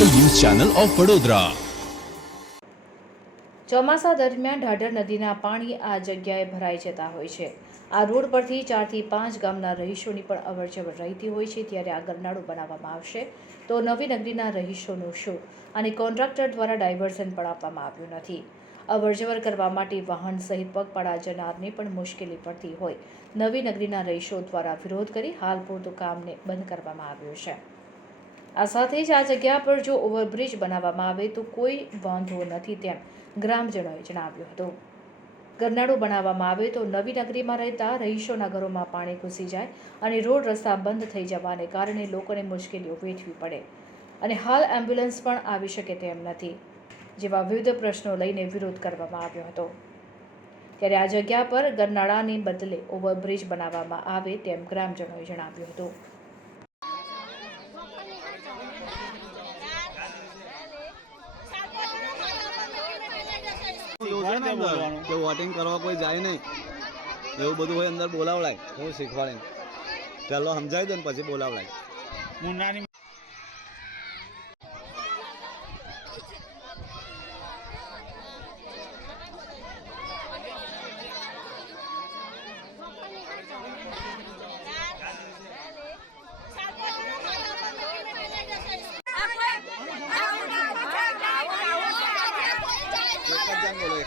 Channel of Vadodara. ચોમાસા દરમિયાન ઢાઢર નદીના પાણી આ જગ્યાએ ભરાઈ જતા હોય છે. આ રોડ પરથી ચારથી પાંચ ગામના રહીશોની પણ અવરજવર રહેતી હોય છે. ત્યારે આ ગરનાળું બનાવવામાં આવશે તો નવી નગરીના રહીશોનું શું અને કોન્ટ્રાક્ટર દ્વારા ડાયવર્ઝન પણ આપવામાં આવ્યું નથી. અવરજવર કરવા માટે વાહન સહિત પગપાળા જનારને પણ મુશ્કેલી પડતી હોય. નવી નગરીના રહીશો દ્વારા વિરોધ કરી હાલ પૂરતું કામને બંધ કરવામાં આવ્યું છે. આ સાથે જ આ જગ્યા પર જો ઓવરબ્રિજ બનાવવામાં આવે તો કોઈ વાંધો નથી તેમ ગ્રામજનોએ જણાવ્યું હતું. ગરનાળું બનાવવામાં આવે તો નવી નગરીમાં રહેતા રહીશોના ઘરોમાં પાણી ઘૂસી જાય અને રોડ રસ્તા બંધ થઈ જવાને કારણે લોકોને મુશ્કેલીઓ વેઠવી પડે. અને હાલ એમ્બ્યુલન્સ પણ આવી શકે તેમ નથી, જેવા વિવિધ પ્રશ્નો લઈને વિરોધ કરવામાં આવ્યો હતો. ત્યારે આ જગ્યા પર ગરનાળાને બદલે ઓવરબ્રિજ બનાવવામાં આવે તેમ ગ્રામજનોએ જણાવ્યું હતું. એવું ને અંદર કે વોટિંગ કરવા કોઈ જાય નહીં. એવું બધું હોય અંદર બોલાવડાય. હું શીખવાડીને. પહેલો સમજાવી દો ને પછી બોલાવડાય. મુન્નાની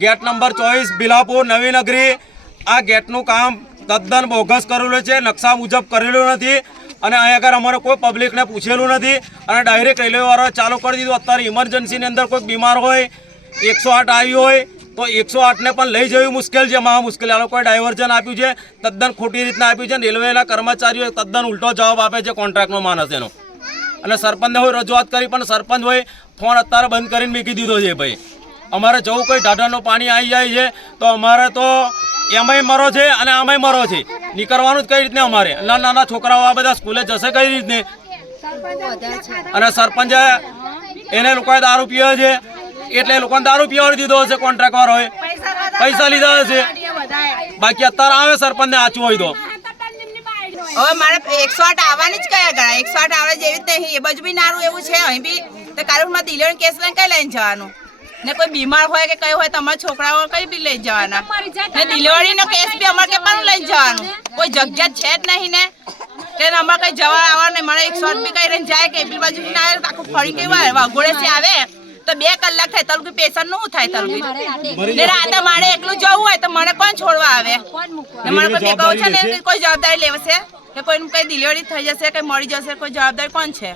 ગેટ નંબર ચોવીસ, બિલાપુર, નવીનગરી. આ ગેટનું કામ તદ્દન બોગસ કરેલું છે, નકશા મુજબ કરેલું નથી અને અહીંયા આગળ અમારે કોઈ પબ્લિકને પૂછેલું નથી અને ડાયરેક્ટ રેલવેવાળાએ ચાલુ કરી દીધું. અત્યારે ઇમરજન્સીની અંદર કોઈ બીમાર હોય, એકસો આઠ આવી હોય, તો એકસો આઠને પણ લઈ જવી મુશ્કેલ છે, મહા મુશ્કેલ. આ લોકોએ ડાયવર્ઝન આપ્યું છે, તદ્દન ખોટી રીતના આપ્યું છે રેલવેના કર્મચારીઓએ તદ્દન ઉલટો જવાબ આપે છે કોન્ટ્રાક્ટનો માણસ એનો. અને સરપંચને હોય રજૂઆત કરી, પણ સરપંચ હોય, ફોન અત્યારે બંધ કરીને મૂકી દીધો છે ભાઈ. અમારે જવું કોઈ ઢાઢાનું પાણી આવી જાય છે, તો અમારે તો એમાંય મરો છે અને આમાંય મરો છે. નીકળવાનું જ કઈ રીતને અમારે? નાના નાના છોકરાઓ આ બધા સ્કૂલે જશે કઈ રીતને? અને સરપંચે એને લોકોએ દારૂ પીવે છે, એટલે લોકોને દારૂ પીવાડી દીધો હશે કોન્ટ્રાક્ટ વાળોએ પૈસા લીધા હશે. બાકી અત્યારે આવે સરપંચને આચું હોય તો. હવે મારે એકસો આઠ આવવાની જ કયા ગયા એકસો આઠ આવે જેવી અહીં એ બાજુ બી નારું એવું છે, અહીં બી. તો કારુમાં દિલેણ કેસ લઈને કઈ લઈને જવાનું? ને કોઈ બીમાર હોય કે કઈ હોય તમારા છોકરાઓ કઈ બી લઈ જવાના. ને ડિલિવરીનો કેસ બી અમારે કે પણ લઈ જવાનું. કોઈ જગ્યા છે જ નહીં ને. કે અમારે કઈ જવા આવવા નહીં. મારે એકસો આઠ બી કઈ જાય કે પેલી બાજુ ના આવે આખું ફરી કેવું આવે? વાઘોડેથી આવે તો બે કલાક થાય તારું પેશન્ટનું થાય તારું ને રાતે મારે એકલું જવું હોય તો મને કોણ છોડવા આવે? ને મને કોઈ ભેગા છે ને કોઈ જવાબદારી લેવશે? કે કોઈનું કઈ ડિલિવરી થઈ જશે કે મળી જશે કોઈ જવાબદારી કોણ છે?